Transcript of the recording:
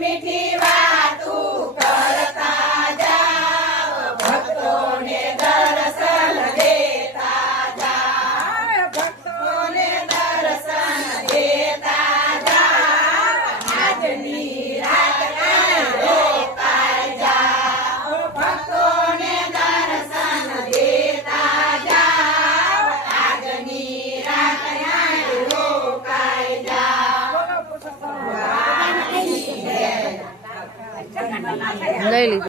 મીઠી વાતું કરતા જાવ ભક્તોને દર્શન દેતા જાવ ભક્તોને દર્શન દેતા જાવ આજની રાત રોકાઈ જાવ ભક્તોને દર્શન દેતા જાવ આજની રાત રોકાઈ જાવ લઈ લીધું.